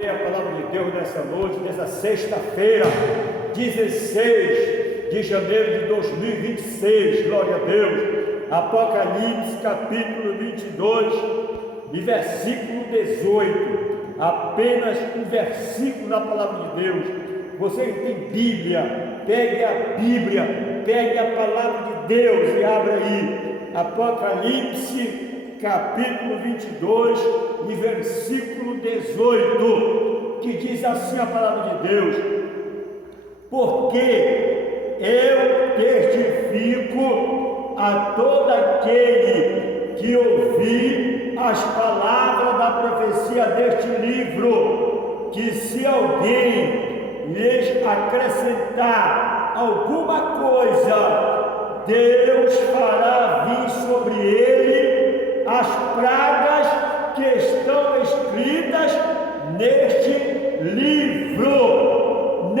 A palavra de Deus nessa noite, nessa sexta-feira, 16 de janeiro de 2026, glória a Deus. Apocalipse capítulo 22, de versículo 18, apenas um versículo da palavra de Deus. Você que tem Bíblia, pegue a Bíblia, pegue a palavra de Deus e abra aí, Apocalipse capítulo 22 e versículo 18, que diz assim a palavra de Deus: porque eu testifico a todo aquele que ouvir as palavras da profecia deste livro, que se alguém lhes acrescentar alguma coisa, Deus fará vir sobre ele as pragas que estão escritas neste livro.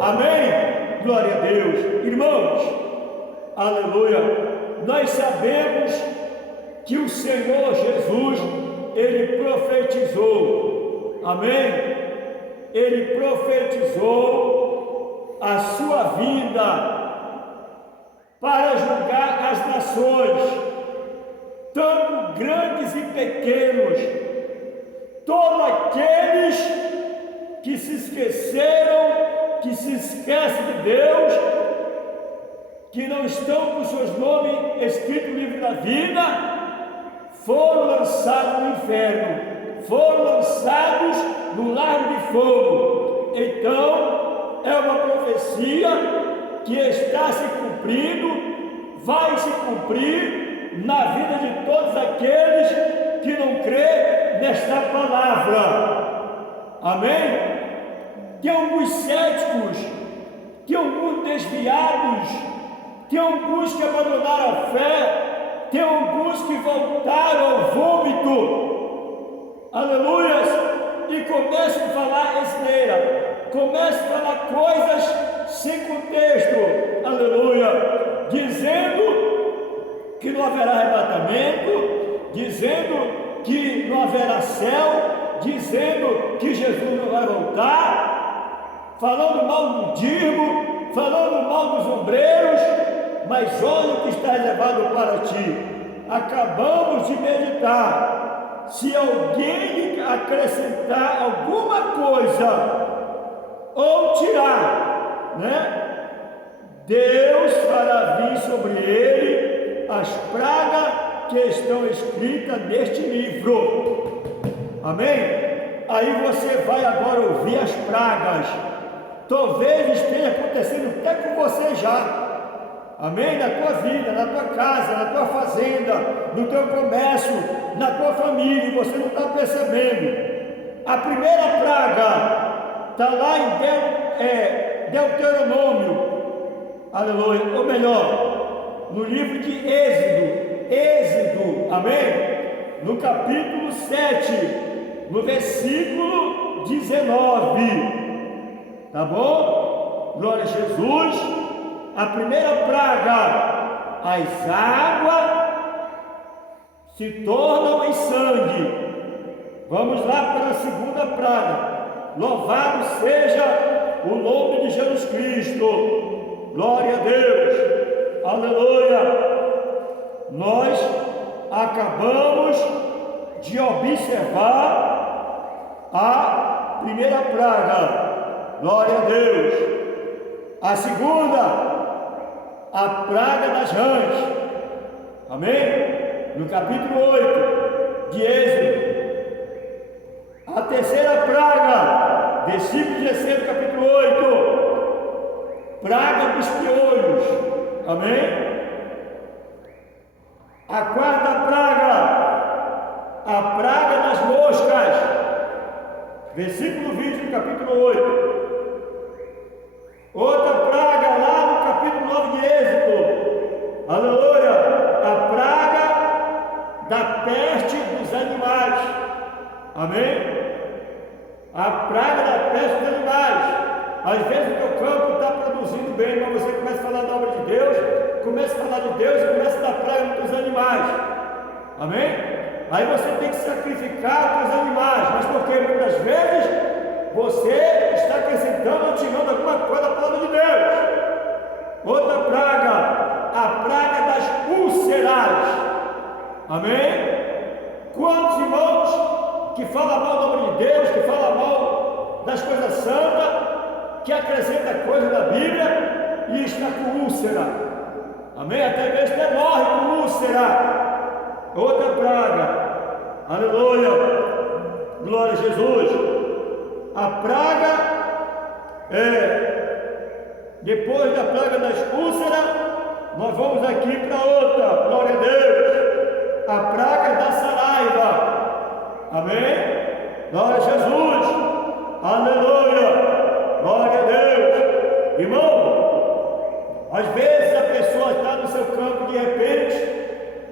Amém? Glória a Deus. Irmãos, aleluia. Nós sabemos que o Senhor Jesus, Ele profetizou. Amém? Ele profetizou a sua vinda para julgar as nações, tanto grandes e pequenos, todos aqueles que se esqueceram, que se esquecem de Deus, que não estão com seus nomes escritos no livro da vida, foram lançados no inferno, foram lançados no lago de fogo. Então, é uma profecia que está se cumprindo, vai se cumprir na vida de todos aqueles que não crêem nesta palavra. Amém? Tem alguns céticos, tem alguns desviados, tem alguns que abandonaram a fé, tem alguns que voltaram ao vômito, aleluias, e começam a falar besteira, começam a falar coisas sem contexto, aleluia, dizendo que não haverá arrebatamento, dizendo que não haverá céu, dizendo que Jesus não vai voltar, falando mal do dízimo, falando mal dos ombreiros, mas olha o que está reservado para ti. Acabamos de meditar. Se alguém acrescentar alguma coisa ou tirar, Deus fará vir sobre ele as pragas que estão escritas neste livro. Amém? Aí você vai agora ouvir as pragas. Talvez esteja acontecendo até com você já. Amém? Na tua vida, na tua casa, na tua fazenda, no teu comércio, na tua família, você não está percebendo. A primeira praga está lá em Deuteronômio, aleluia, ou melhor, no livro de Êxodo, amém? No capítulo 7, no versículo 19, tá bom? Glória a Jesus. A primeira praga, as águas se tornam em sangue. Vamos lá para a segunda praga. Louvado seja o nome de Jesus Cristo. Glória a Deus. Aleluia. Nós acabamos de observar a primeira praga. Glória a Deus. A segunda, a praga das rãs. Amém? No capítulo 8 de Êxodo. A terceira praga, versículo 16 do capítulo 8, praga dos piolhos. Amém? A quarta praga, a praga das moscas. Versículo 20 do capítulo 8. Outra praga lá no capítulo 9 de Êxodo. Aleluia! A praga da peste dos animais. Amém? A praga da peste dos animais. Às vezes o teu campo está produzindo bem, mas você começa a falar da obra de Deus, começa a falar de Deus e começa a dar praga dos animais. Amém? Aí você tem que sacrificar os animais, mas porque muitas vezes você está acrescentando ou tirando alguma coisa da palavra de Deus. Outra praga, a praga das úlceras. Amém? Quantos irmãos que falam mal do nome de Deus, que falam mal das coisas santas, que acrescenta coisa da Bíblia e está com úlcera? Amém? Até mesmo até morre com úlcera. Outra praga. Aleluia. Glória a Jesus. A praga depois da praga das úlceras, nós vamos aqui para outra. Glória a Deus. A praga da saraiva. Amém? Glória a Jesus. Aleluia. Glória a Deus. Irmão, às vezes a pessoa está no seu campo, de repente,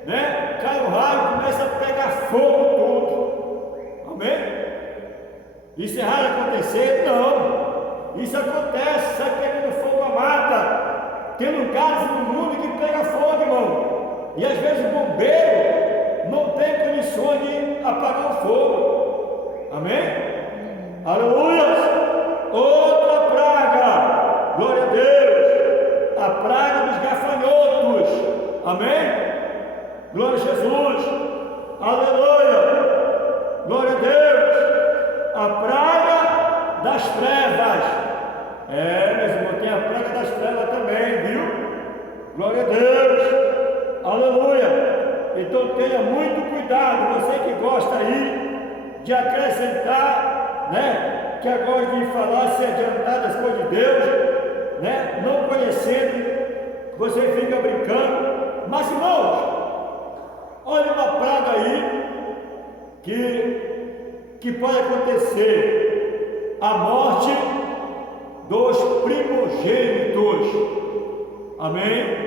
né, cai o raio e começa a pegar fogo todo. Amém? Isso é raro acontecer? Não. Isso acontece, sai pegando fogo a mata. Tem lugares no mundo que pega fogo, irmão. E às vezes o bombeiro não tem condições de apagar o fogo. Amém? Aleluia! Outra praga, glória a Deus, a praga dos gafanhotos. Amém? Glória a Jesus. Aleluia! Glória a Deus. A praga das trevas. Meus irmãos, tem a praga das trevas também, viu? Glória a Deus. Aleluia. Então tenha muito cuidado, você que gosta aí de acrescentar, né? Que agora de falar, se adiantar das coisas de Deus, né? Não conhecendo, você fica brincando. Mas irmãos, olha uma praga aí que pode acontecer: a morte dos primogênitos. Amém?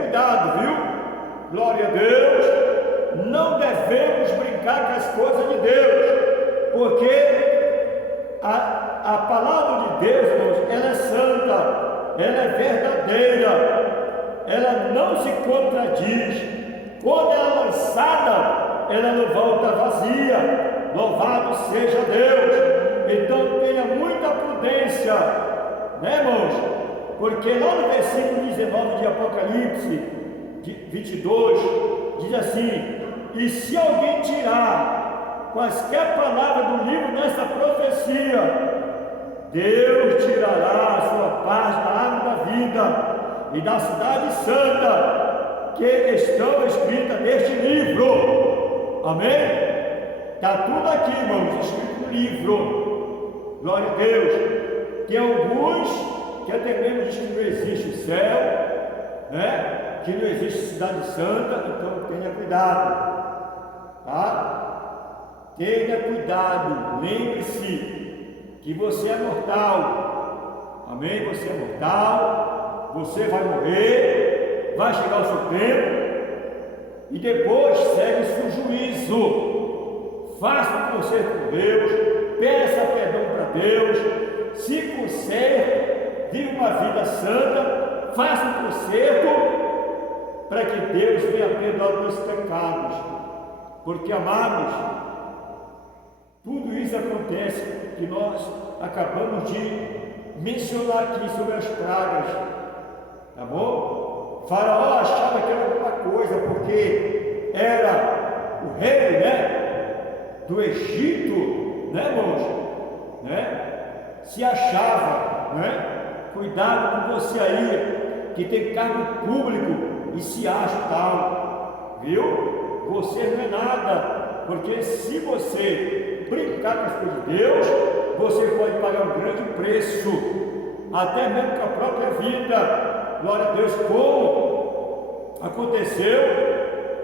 Cuidado, viu? Glória a Deus. Não devemos brincar com as coisas de Deus, porque a palavra de Deus, irmãos, ela é santa, ela é verdadeira, ela não se contradiz. Quando ela é lançada, ela não volta vazia. Louvado seja Deus. Então tenha muita prudência, né, irmãos? Porque lá no versículo 19 de Apocalipse 22 diz assim: e se alguém tirar quaisquer palavras do livro dessa profecia, Deus tirará a sua paz da árvore da vida e da cidade santa que estão escritas neste livro. Amém? Está tudo aqui, irmãos, escrito no livro. Glória a Deus. Tem alguns que até mesmo dizem que não existe o céu, né? Que não existe cidade santa, então tenha cuidado, tá? Tenha cuidado, lembre-se que você é mortal. Amém? Você é mortal, você vai morrer, vai chegar o seu tempo e depois segue-se o juízo. Faça um conserto com Deus, peça perdão para Deus, se conserte, viva uma vida santa, faça um conserto para que Deus venha perdoar os meus pecados. Porque, amados, tudo isso acontece que nós acabamos de mencionar aqui sobre as pragas, tá bom? Faraó achava que era alguma coisa, porque era o rei, né, do Egito, né, irmãos? Né? Se achava, né? Cuidado com você aí, que tem cargo público e se acha tal, viu? Você não é nada, porque se você brincar com as coisas de Deus, você pode pagar um grande preço, até mesmo com a própria vida. Glória a Deus, como aconteceu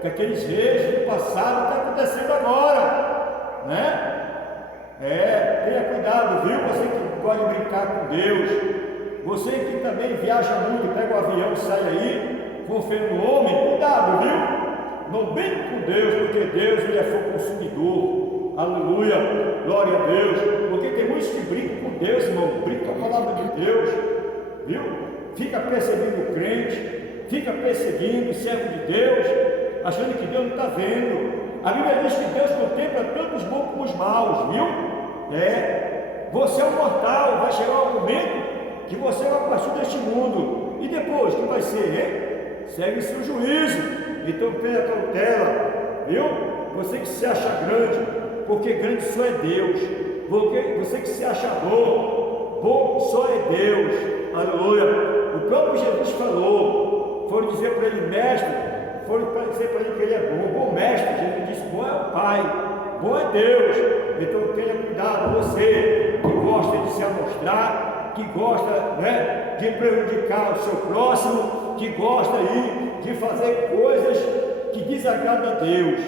com aqueles reis do passado, está acontecendo agora, né? Tenha cuidado, viu? Você que pode brincar com Deus, você que também viaja muito, pega o avião, sai aí, confia no homem, cuidado, viu? Não brinque com Deus, porque Deus ele é fogo consumidor. Aleluia, glória a Deus. Porque tem muitos que brincam com Deus, irmão, brincam com a palavra de Deus, viu? Fica perseguindo o crente, fica perseguindo o servo de Deus, achando que Deus não está vendo. A Bíblia diz que Deus contempla tanto os bons como os maus, viu? Você é um mortal, vai chegar um momento que você vai partir deste mundo. E depois, o que vai ser, hein? Segue seu juízo. Então tenha cautela, viu? Você que se acha grande, porque grande só é Deus. Você que se acha bom só é Deus. Aleluia. O próprio Jesus falou, foram dizer para ele, mestre, foram dizer para ele que ele é bom mestre. Jesus disse, bom é o Pai, bom é Deus. Então tenha cuidado, você que gosta de se amostrar, que gosta, de prejudicar o seu próximo, que gosta aí de fazer coisas que desagradam a Deus.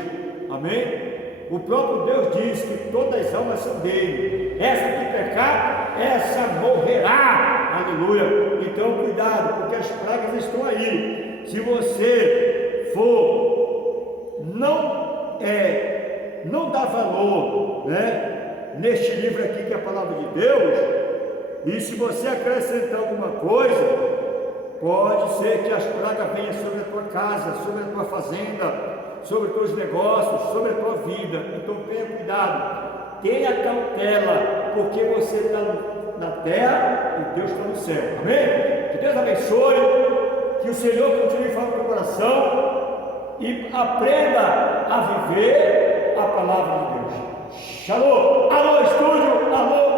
Amém? O próprio Deus diz que todas as almas são dele. Essa que pecar, essa morrerá. Aleluia. Então cuidado, porque as pragas estão aí. Se você for não dar valor, neste livro aqui que é a palavra de Deus, e se você acrescentar alguma coisa, pode ser que as pragas venham sobre a tua casa, sobre a tua fazenda, sobre os teus negócios, sobre a tua vida. Então tenha cuidado, tenha cautela, porque você está na terra e Deus está no céu. Amém? Que Deus abençoe, que o Senhor continue falando no teu coração e aprenda a viver a palavra de Deus. Shalom! Alô, estúdio! Alô!